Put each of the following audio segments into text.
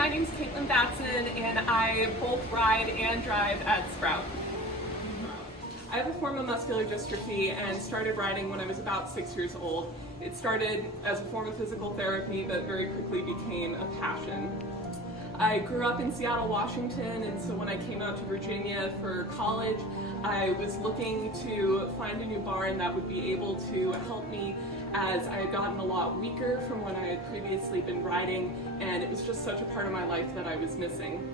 my name is Caitlin Batson, and I both ride and drive at Sprout. I have a form of muscular dystrophy and started riding when I was about 6 years old. It started as a form of physical therapy, but very quickly became a passion. I grew up in Seattle, Washington, and so when I came out to Virginia for college, I was looking to find a new barn that would be able to help me, as I had gotten a lot weaker from when I had previously been riding, and it was just such a part of my life that I was missing.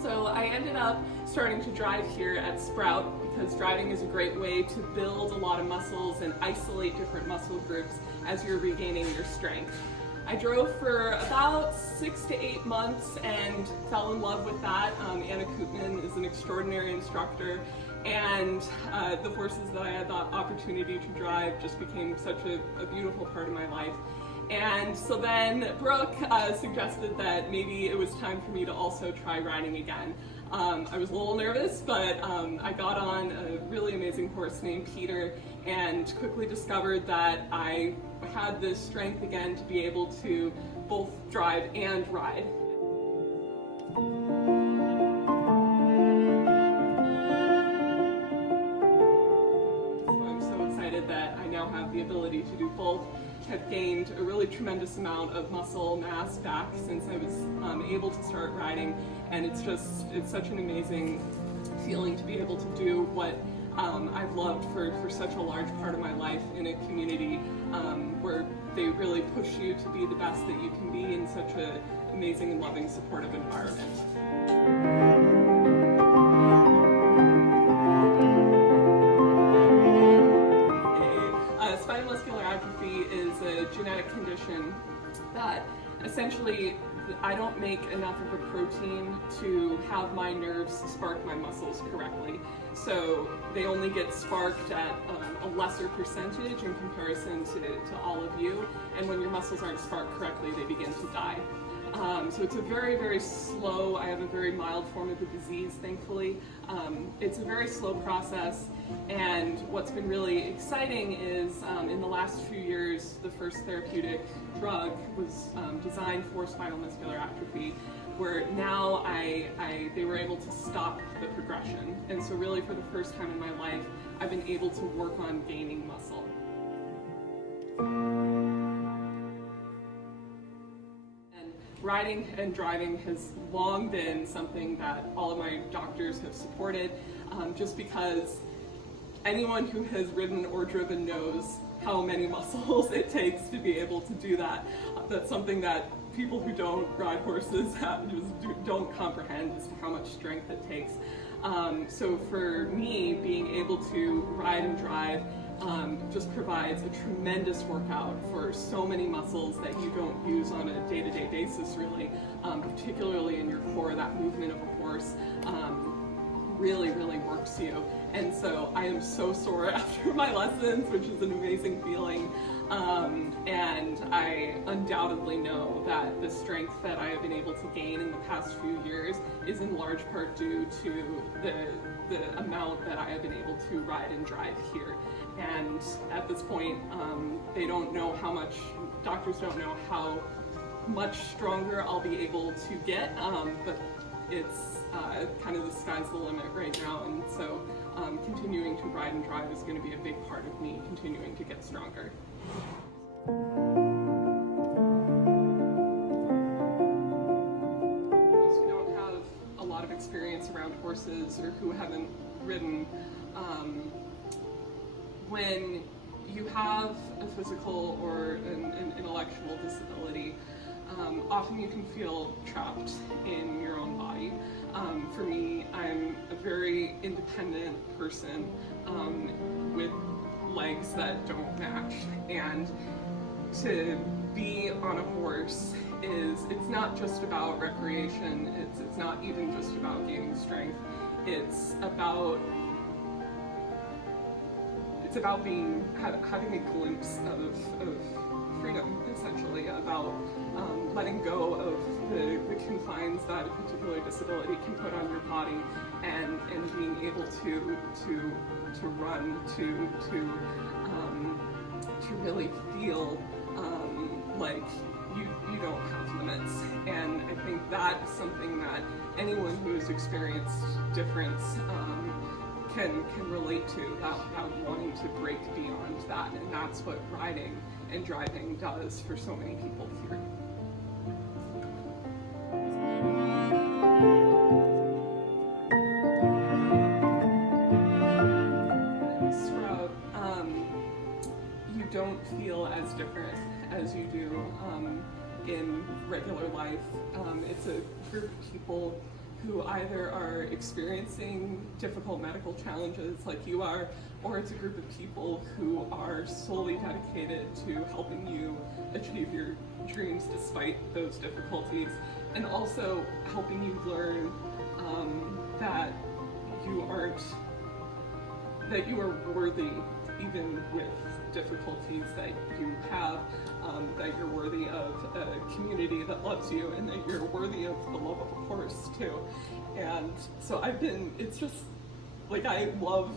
So I ended up starting to drive here at Sprout because driving is a great way to build a lot of muscles and isolate different muscle groups as you're regaining your strength. I drove for about 6 to 8 months and fell in love with that. Anna Koopman is an extraordinary instructor, and the horses that I had the opportunity to drive just became such a beautiful part of my life. And so then Brooke suggested that maybe it was time for me to also try riding again. I was a little nervous, but I got on a really amazing horse named Peter and quickly discovered that I had the strength again to be able to both drive and ride. So I'm so excited that I now have the ability to do both. Have gained a really tremendous amount of muscle mass back since I was able to start riding, and it's such an amazing feeling to be able to do what I've loved for such a large part of my life in a community where they really push you to be the best that you can be in such an amazing and loving, supportive environment. Spinal muscular atrophy is a genetic condition that essentially I don't make enough of a protein to have my nerves spark my muscles correctly. So they only get sparked at a lesser percentage in comparison to all of you. And when your muscles aren't sparked correctly, they begin to die. So it's a very, very slow, I have a very mild form of the disease, thankfully. It's a very slow process, and what's been really exciting is in the last few years, the first therapeutic drug was designed for spinal muscular atrophy, where now they were able to stop the progression. And so really for the first time in my life, I've been able to work on gaining muscle. Riding and driving has long been something that all of my doctors have supported, just because anyone who has ridden or driven knows how many muscles it takes to be able to do that. That's something that people who don't ride horses don't comprehend as to how much strength it takes. So for me, being able to ride and drive just provides a tremendous workout for so many muscles that you don't use on a day-to-day basis, really, particularly in your core. That movement of a horse really works you. And so I am so sore after my lessons, which is an amazing feeling. And I undoubtedly know that the strength that I have been able to gain in the past few years is in large part due to the amount that I have been able to ride and drive here. And at this point, they don't know how much, doctors don't know how much stronger I'll be able to get, but it's kind of the sky's the limit right now, and so continuing to ride and drive is going to be a big part of me continuing to get stronger. Those who don't have a lot of experience around horses or who haven't ridden, when you have a physical or an intellectual disability, often you can feel trapped in your own body. For me, I'm a very independent person with legs that don't match, and to be on a horse it's not just about recreation, it's not even just about gaining strength, it's about having a glimpse of freedom, essentially, about letting go of the confines that a particular disability can put on your body, and being able to run, to really feel like you don't have limits. And I I think that is something that anyone who has experienced difference can relate to, that wanting to break beyond that, and that's what riding and driving does for so many people here. Sprout, you don't feel as different as you do in regular life. It's a group of people who either are experiencing difficult medical challenges like you are, or it's a group of people who are solely dedicated to helping you achieve your dreams despite those difficulties, and also helping you learn that you are worthy even with difficulties that you have, that you're worthy of a community that loves you, and that you're worthy of the love of a horse too. And so it's just, like, I love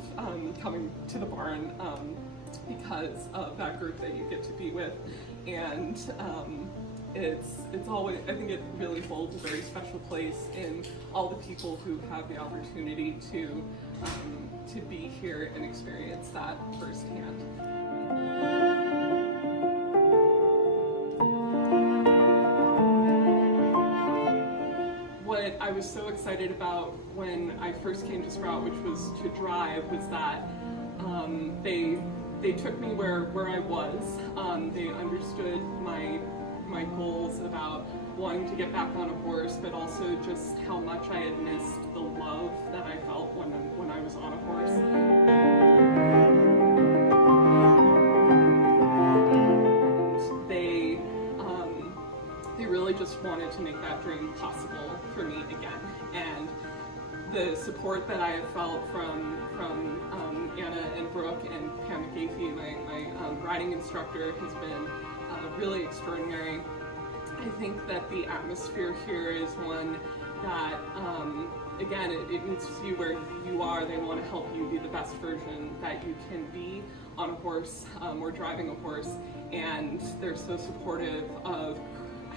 coming to the barn because of that group that you get to be with, and it's always, I think it really holds a very special place in all the people who have the opportunity to be here and experience that firsthand. What I was so excited about when I first came to Sprout, which was to drive, was that they took me where I was. They understood my goals about wanting to get back on a horse, but also just how much I had missed the love that I felt when I was on a horse. And they really just wanted to make that dream possible for me again. And the support that I have felt from Anna and Brooke and Pam McGafey, my riding instructor, has been really extraordinary. I think that the atmosphere here is one that, again, it meets you where you are. They want to help you be the best version that you can be on a horse or driving a horse, and they're so supportive of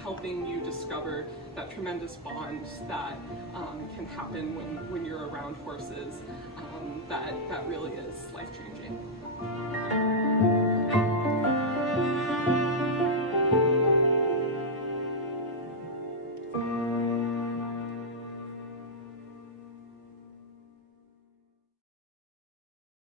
helping you discover that tremendous bond that can happen when you're around horses, that really is life-changing.